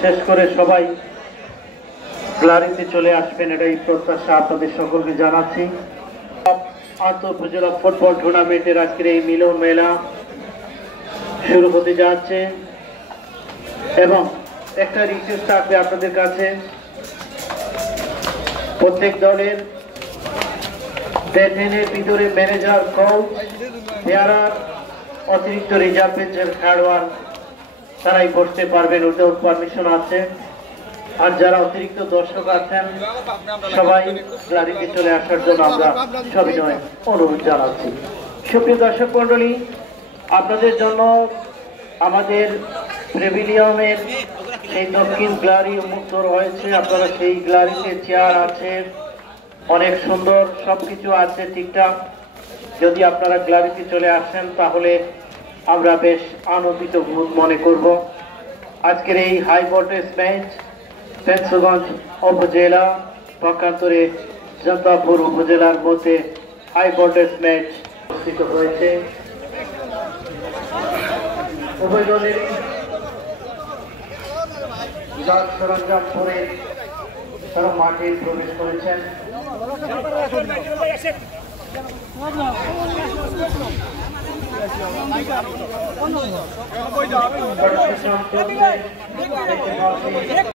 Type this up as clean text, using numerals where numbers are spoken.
শেষ করে সবাই গ্যালারিতে চলে আসবেন, এটাই প্রত্যাশা আপনাদের সকলকে জানাচ্ছি। আন্তঃ উপজেলা ফুটবল টুর্নামেন্টের আজকের এই মিলন মেলা শুরু হতে যাচ্ছে এবং একটা রিকোয়েস্ট থাকবে আপনাদের কাছে, প্রত্যেক দলের ডেটেনের ভিতরে ম্যানেজার, কোচ, প্লেয়ার, অতিরিক্ত রিজার্ভ বেঞ্চের খেলোয়াড় তারাই বসতে পারবেন, ওটাও পারমিশন আছে। আর যারা অতিরিক্ত দর্শক আছেন সবাই গ্যালারিতে চলে আসার জন্য আমরা সবিনয় অনুরোধ জানাচ্ছি। সুপ্রিয় দর্শক মন্ডলী, আপনাদের জন্য আমাদের প্যাভিলিয়নের সেই দক্ষিণ গ্যালারি উন্মুক্ত রয়েছে। আপনারা সেই গ্যালারিতে চেয়ার আছে, অনেক সুন্দর সবকিছু আছে ঠিকঠাক। যদি আপনারা গ্যালারিতে চলে আসেন তাহলে আমরা বেশ আনন্দিত মনে করব। আজকের এই হাই ভোল্টেজ ম্যাচ ফেঞ্চগঞ্জ উপজেলা পক্ষান্তরে জনতাপুর উপজেলার মধ্যে হাই ভোল্টেজ ম্যাচ অনুষ্ঠিত হয়েছে। উভয় দলের সরঞ্জাম পরে তারা মাঠে প্রবেশ করেছেন।